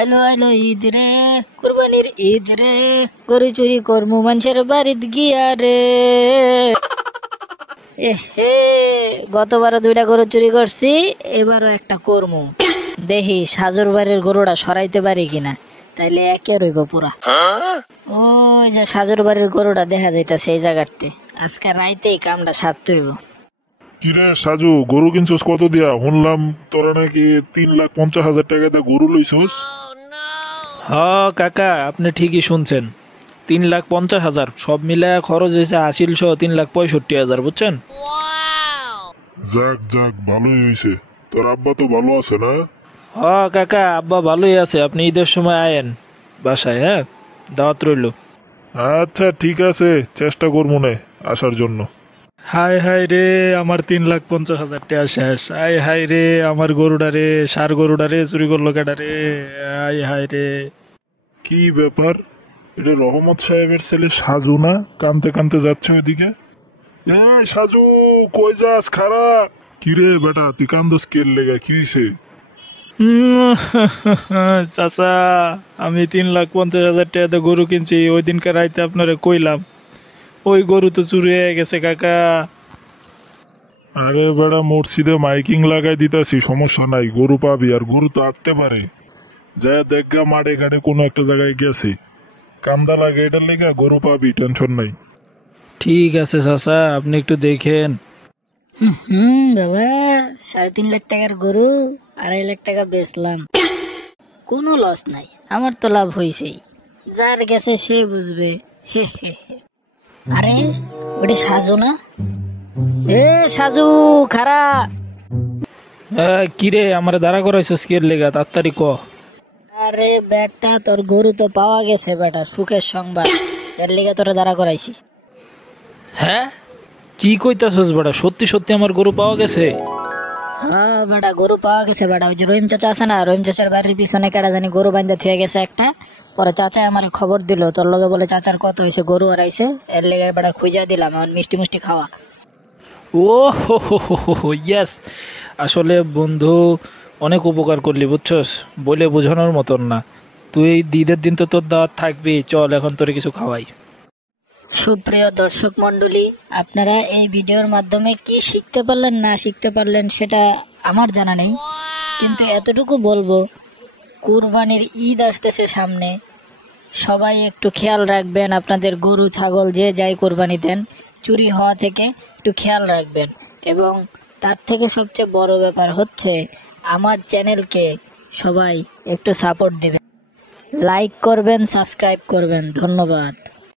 আইলো আইলো ঈদ রে, কুরবানির ঈদ রে, গরু চুরি করমু মানুষের বাড়িতে গিয়া রে। হে গতবারও 2টা গরু চুরি করছি, এবারও একটা করমু। দেখি সাজুর বাড়ির গরুটা সরাইতে পারি কিনা, তাইলে একে রইব পুরা। ওই যে সাজুর বাড়ির গরুটা দেখা যাইতাছে এই জায়গাতে, আজকে রাইতেই কামটা সারতে হইব। কিরে সাজু, গরু কিনছস কত দিয়া? শুনলাম তোরা নাকি 3,50,000 টাকা দিয়ে গরু লইছস। হ্যাঁ কাকা, আপনি ঠিকই শুনছেন। 3,50,000 সব মিলে খরচ হয়েছে 80 3,65,000, বুঝছেন? যাক যাক, ভালোই হয়েছে। তোর আব্বা তো ভালো আছে না? হ্যাঁ কাকা, আব্বা ভালোই আছে। আপনি ঈদের সময় আয়েন বাসায়, হ্যাঁ, দাওয়াত রইল। আচ্ছা ঠিক আছে, চেষ্টা করবো নে আসার জন্য। হাই হাই রে, আমার 3,50,000 টাকা শেষ। হাই হাই রে, আমার গরুটা রে, সার গরুটা রে চুরি করলো কেটা রে। হাই হাই রে। কি ব্যাপার, এটা রহমত সাহেবের ছেলে সাজু না? কানতে কানতে যাচ্ছে ওইদিকে। এ সাজু, কই যাস? খারা। কিরে বেটা, তুই কান্দস কের লেগা? কি হইছে? চাচা, আমি 3,50,000 টাকাতে গরু কিনছি। ওই দিনকার রাইতে আপনারে কইলাম, ওই গরু তো চুরি হয়ে গেছে কাকা। আরে বেটা, মসজিদে মাইকিং লাগাই দিতাছি, সমস্যা নাই, গরু পাবি। আর গরু তো আটতে পারে, যা দেখগা মাঠে ঘাটে কোনো একটা জায়গায় গেছে, কান্দা লাগে এটার লেগা, গরু পাবি, টেনশন নাই। ঠিক আছে চাচা, আপনি একটু দেখেন। বাবা, 3.5 লাখ টাকার গরু 2.5 লাখ টাকা বেচলাম, কোনো লস নাই, আমার তো লাভ হয়েছেই। যার গেছে সে বুঝবে। হে হে হে। আরে ওটা সাজু না? এ সাজু, খারা। কিরে, আমার দাঁড়া করাইছস কি এর লেগা? তাড়াতাড়ি ক। আরে বেটা, তোর গরু তো পাওয়া গেছে বেটা, সুখের সংবাদ। এর লেগে তোরা দাঁড়া করাইছি। হ্যাঁ, কি কইতাছস বেটা? সত্যি সত্যি আমার গরু পাওয়া গেছে? হ্যাঁ বেটা, গরু পাওয়া গেছে বেটা। ওই যে রহিম চাচা আছে না, রহিম চাচার বাড়ির পিছনে কেডা জানি গরু বান্ধা থুয়ে গেছে একটা। পরে চাচা আমার খবর দিল, তোর লগে বলে চাচার কত হয়েছে, গরু হারাইছে। এর লেগে বেটা খুঁজা দিলাম, এখন মিষ্টি মিষ্টি খাওয়া। ও হো, ইয়েস। আসলে বন্ধু, অনেক উপকার করলি, বুঝছস? বলে বোঝানোর মতন না। তুই এই ঈদের দিন তো তোর দাওয়াত থাকবি, চল এখন তোরে কিছু খাওয়াই। সুপ্রিয় দর্শক মন্ডলী, আপনারা এই ভিডিওর মাধ্যমে কি শিখতে পারলেন না শিখতে পারলেন সেটা আমার জানা নেই, কিন্তু এতটুকু বলবো, কুরবানির ঈদ আসতেছে সামনে। সবাই একটু খেয়াল রাখবেন, আপনাদের গরু ছাগল যে যাই কোরবানি দেন, চুরি হওয়া থেকে একটু খেয়াল রাখবেন। এবং তার থেকে সবচেয়ে বড় ব্যাপার হচ্ছে, আমার চ্যানেলকে সবাই একটু সাপোর্ট দেবেন, লাইক করবেন, সাবস্ক্রাইব করবেন। ধন্যবাদ।